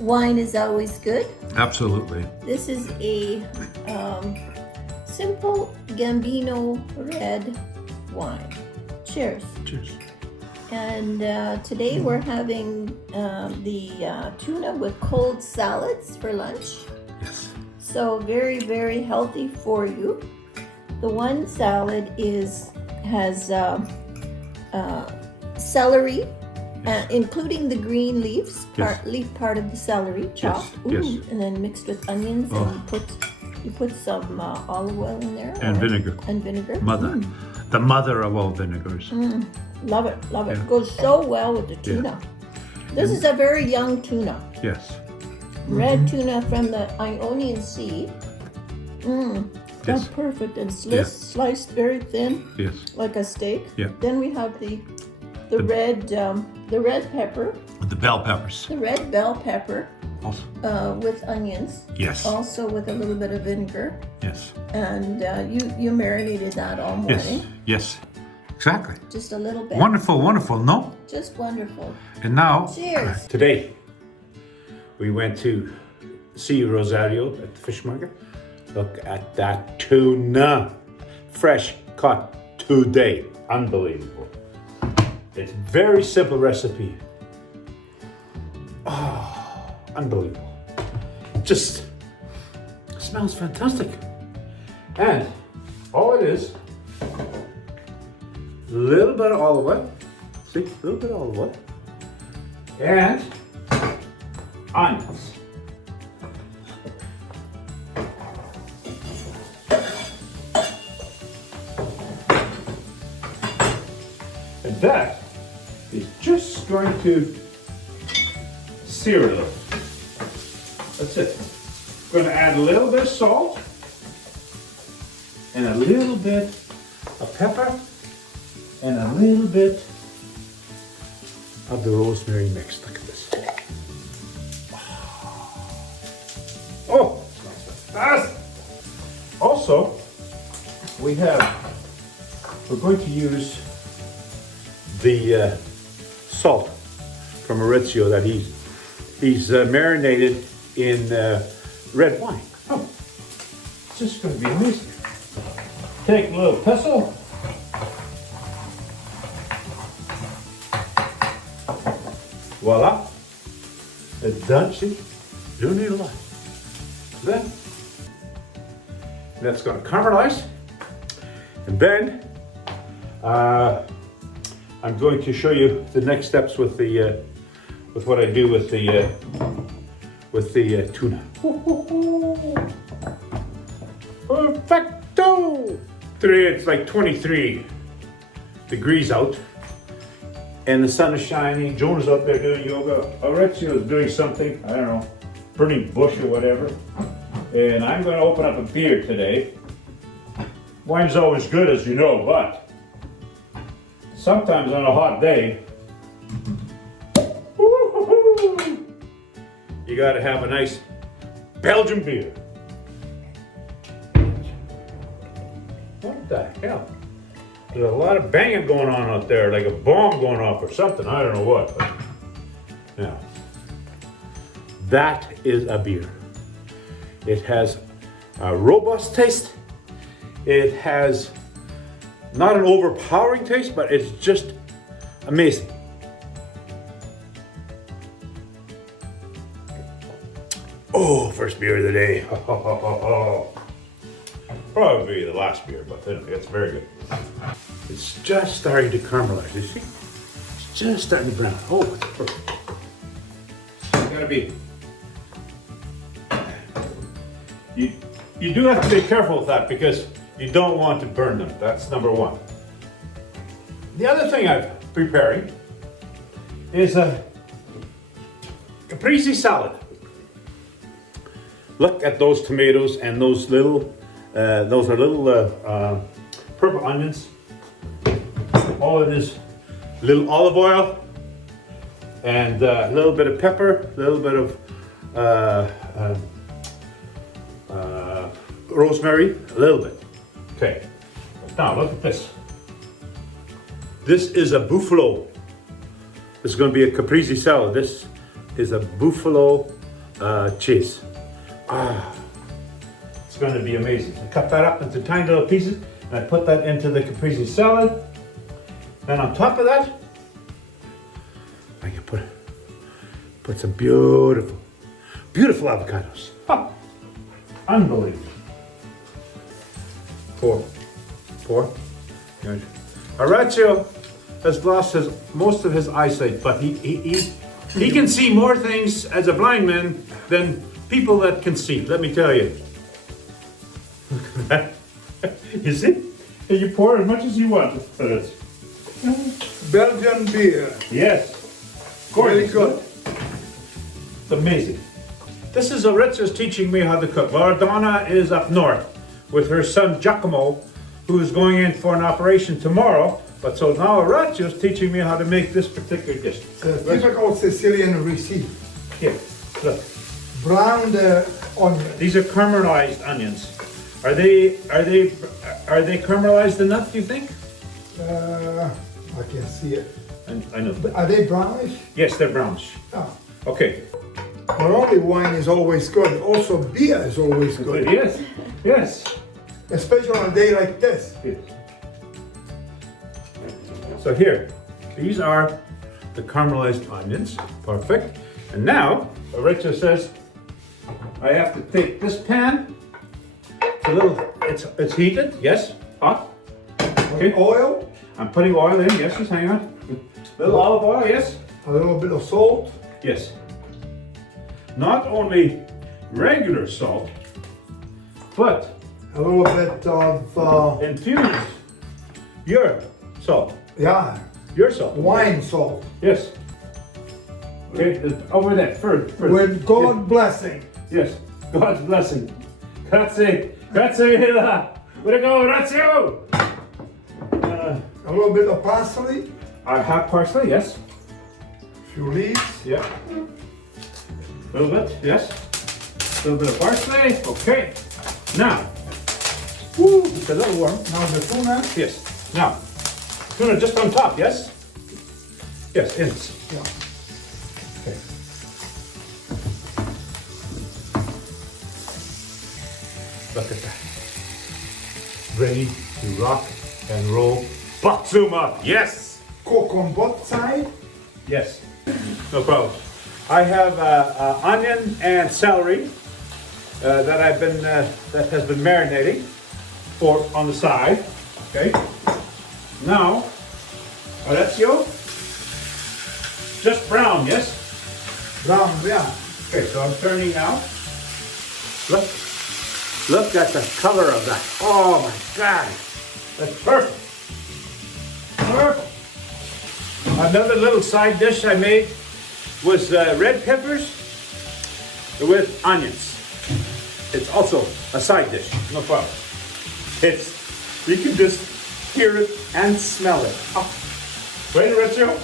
Wine is always good. Absolutely. This is a simple Gambino red wine. Cheers. Cheers. And today we're having the tuna with cold salads for lunch. Yes. So very, very healthy for you. The one salad has celery, including the green leaves, Yes. leaf part of the celery chopped, yes. and then mixed with onions, Oh. and you put some olive oil in there And vinegar. And vinegar. Mother. The mother of all vinegars. Love it, love it. Yeah. Goes so well with the tuna. This is a very young tuna. Yes. Red tuna from the Ionian Sea. That's Yes. perfect and Yeah. sliced very thin, Yes. like a steak. Yeah. Then we have the red pepper, The bell peppers. the red bell pepper Also. with onions. Yes. Also with a little bit of vinegar, Yes. and you marinated that all Yes. morning. Yes. Exactly. Just a little bit. Wonderful, wonderful, no? Just wonderful. And now, Cheers. today, we went to see Orazio at the fish market. Look at that tuna. Fresh caught today. Unbelievable. It's very simple recipe. Oh, unbelievable. Just smells fantastic. And all it is, a little bit of olive oil. See, a little bit of olive oil. And onions. And that is just going to sear it a little. That's it. Going to add a little bit of salt and a little bit of pepper and a little bit of the rosemary mix. Look at this. Oh, it smells fantastic. Also, we're going to use the salt from Orazio that he's marinated in red wine. Oh, it's just going to be amazing. Take a little pestle. Voila. It's done, see? You don't need a lot. Then, that's going to caramelize. And then, I'm going to show you the next steps with what I do with the tuna. Perfecto! Today it's like 23 degrees out, and the sun is shining. Jonah's up there doing yoga. Orazio is doing something, I don't know, burning bush or whatever. And I'm going to open up a beer today. Wine's always good, as you know, but sometimes on a hot day, you gotta have a nice Belgian beer. What the hell? There's a lot of banging going on out there, like a bomb going off or something. I don't know what. But now, that is a beer. It has a robust taste. It has not an overpowering taste, but it's just amazing. Oh, first beer of the day. Probably the last beer, but anyway, it's very good. It's just starting to caramelize, you see? It's just starting to brown. Oh, it's perfect. It's gotta be. You do have to be careful with that because you don't want to burn them. That's number one. The other thing I'm preparing is a Caprese salad. Look at those tomatoes and those little, purple onions. All it is, a little olive oil and a little bit of pepper, a little bit of rosemary, a little bit. Okay, now look at this. This is a buffalo. This is going to be a Caprese salad. This is a buffalo cheese. It's going to be amazing. I cut that up into tiny little pieces and I put that into the caprese salad. And on top of that, I can put some beautiful avocados. Oh, unbelievable. Pour. Good. Orazio has lost most of his eyesight, but he can see more things as a blind man than people that can see. Let me tell you. Look at that. You see? And you pour as much as you want. Belgian beer. Yes. Very good. It's amazing. This is Orazio's teaching me how to cook. Loredana is up north with her son Giacomo, who is going in for an operation tomorrow. But so now Orazio's teaching me how to make this particular dish. It's a typical Sicilian recipe. Here, look. Browned onion. These are caramelized onions. Are they caramelized enough, do you think? I can see it. I know. Are they brownish? Yes, they're brownish. Oh. Okay. Not only wine is always good, also beer is always good. Yes. Especially on a day like this. So here, these are the caramelized onions. Perfect. And now, Orazio says, I have to take this pan. It's heated, yes, hot. Okay. Oil, I'm putting oil in, yes, just hang on. Little olive oil, yes. a little bit of salt. Yes. Not only regular salt, but A little bit of, infused your salt. Your salt. wine salt. Yes. Okay, over there, first. With God blessing. Yes, God's blessing. Grazie mille. Way to go, Orazio! A little bit of parsley. I have parsley, yes. A few leaves. Yeah. A little bit, yes. A little bit of parsley. Okay. Now, it's a little warm. Now the tuna. Yes. Now, tuna just on top, yes? Yes, ends. Yeah. Okay. Look at that. Ready to rock and roll. Batsuma, yes! Cook on both sides. Yes, no problem. I have onion and celery that has been marinating on the side. Okay. Now, Orazio, just brown, yes? Brown, yeah. Okay, so I'm turning now. Look at the color of that. Oh my God, that's perfect. Perfect. Another little side dish I made was red peppers with onions. It's also a side dish, no problem. You can just hear it and smell it. Oh. Right, Orazio?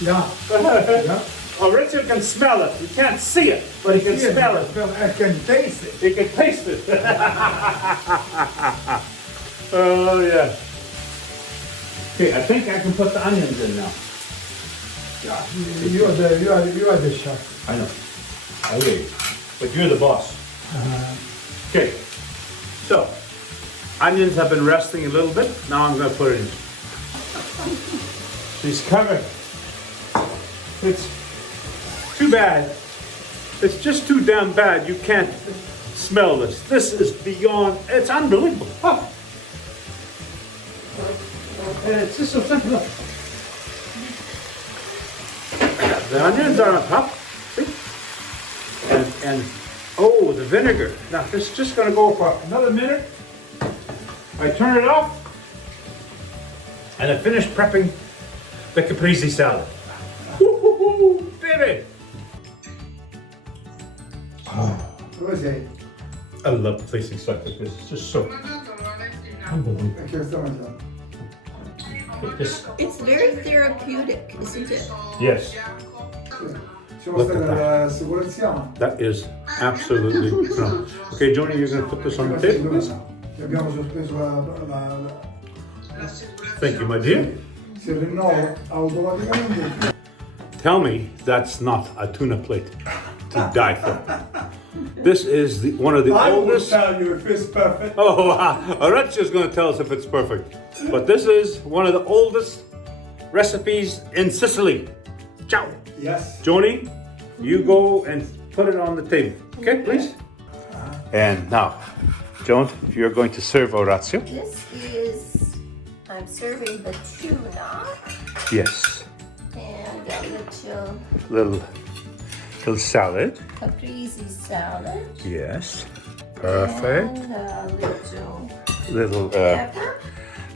Yeah. Yeah. Orazio can smell it. You can't see it, but he can smell it. I can taste it. He can taste it. Oh yeah. Okay, I think I can put the onions in now. Yeah. You are the chef. I know. I hear you. But you're the boss. Okay. So, onions have been resting a little bit. Now I'm going to put it in. She's covered. It's too bad. It's just too damn bad. You can't smell this. This is beyond. It's unbelievable. Oh. And it's just so simple. Look. The onions are on top. See? And oh, the vinegar. Now this is just going to go for another minute. I turn it off. And I finish prepping the caprese salad. Woo-hoo-hoo, baby! Cos'è? I love tasting stuff like this. It's just so unbelievable. Perché sto mangiando? It's very therapeutic, isn't it? Yes, Ci vuole stare l'assicurazione? that is absolutely phenomenal. Okay, Joni, you're going to put this on the table, please? Abbiamo sospeso la Thank you, my dear. si rinnova automaticamente. Tell me that's not a tuna plate to die for. This is one of the I will oldest. tell you if it's perfect. Oh, Orazio's going to tell us if it's perfect. But this is one of the oldest recipes in Sicily. Ciao. Yes. Joni, you go and put it on the table. Okay, please? And now, Joan, you're going to serve Orazio. This is, I'm serving the tuna Yes. and a Little salad. Caprese salad. Yes. Perfect. And a Little pepper.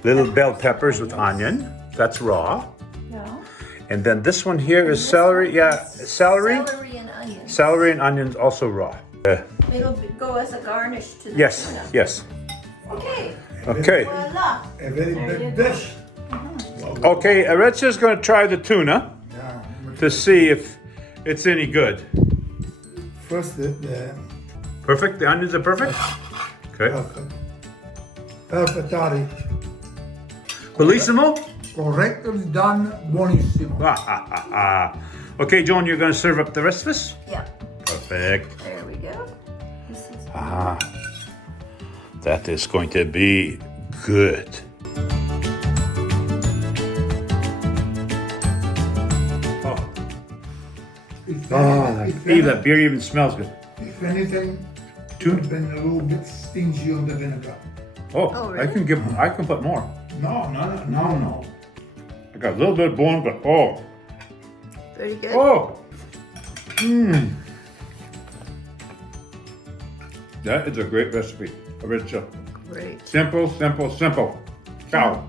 little bell peppers with onion. That's raw. No. And then this one here is celery. Yeah, celery. Celery and onions. Celery and onions also raw. It'll go as a garnish to the Yes, tuna. yes. Okay. Okay. Voila. A very There you big go. dish. Okay, Orazio's going to try the tuna Yeah. to see if it's any good. First, the Perfect? The onions are perfect? Okay. perfect. Perfettari. Bellissimo? Correctly done, buonissimo. Okay, Joan, you're going to serve up the rest of this? Yeah. Perfect. There we go. This is That is going to be good. Oh, that beer even smells good. If anything, Tuna. have been a little bit stingy on the vinegar. Oh, Oh, I really? can put more. No. I got a little bit of bone, but oh, pretty good. oh. That is a great recipe. Orazio. Great. Simple, simple, simple. Ciao.